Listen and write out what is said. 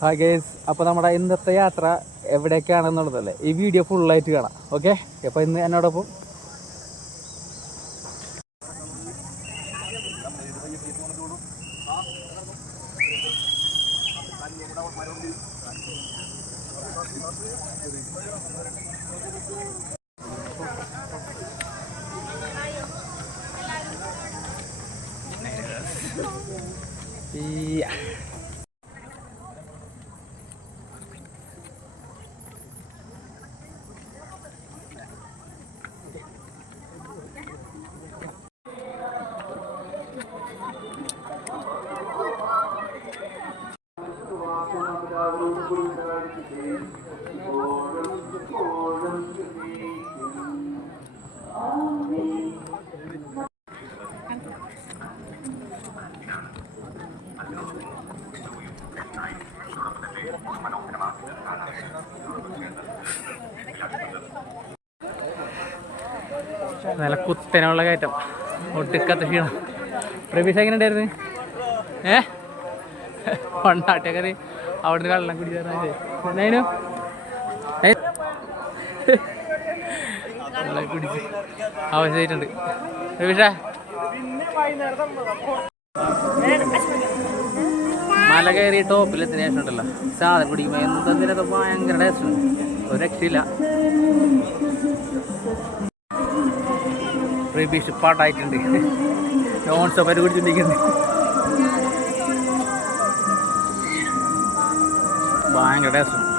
Hi guys, അപ്പോൾ നമ്മുടെ ഇന്നത്തെ യാത്ര എവിടേക്കാണെന്നുള്ളതല്ലേ ഈ വീഡിയോ ഫുള്ളായിട്ട് കാണാം. ഓക്കെ, അപ്പോൾ ഇന്ന് എന്നോടൊപ്പം നല്ല കുത്തനുള്ള കയറ്റം, ഒട്ടുക്കത്ത ക്ഷീണം. പ്രവീഷ് എങ്ങനെ ഉണ്ടായിരുന്നു? കൊണ്ടാട്ടക്കറി അവിടുന്ന് വെള്ളം കുടിച്ചു വെള്ളം കുടിച്ച് ആവശ്യമായിട്ടുണ്ട്. പ്രവീഷ മല കയറി ടോപ്പിലെത്തിന് ശേഷം ഉണ്ടല്ലോ സാധനം കുടിക്കുമ്പോൾ എന്തെങ്കിലൊക്കെ ഭയങ്കര ടേസ്റ്റാണ്, ഒരു രക്ഷയില്ല. പ്രവീഷ് പാട്ടായിട്ടുണ്ട്, നോൺ സ്റ്റോപ്പ് കുടിച്ചിട്ടിരിക്കുന്നത്. ഭയങ്കര ടേസ്റ്റ്.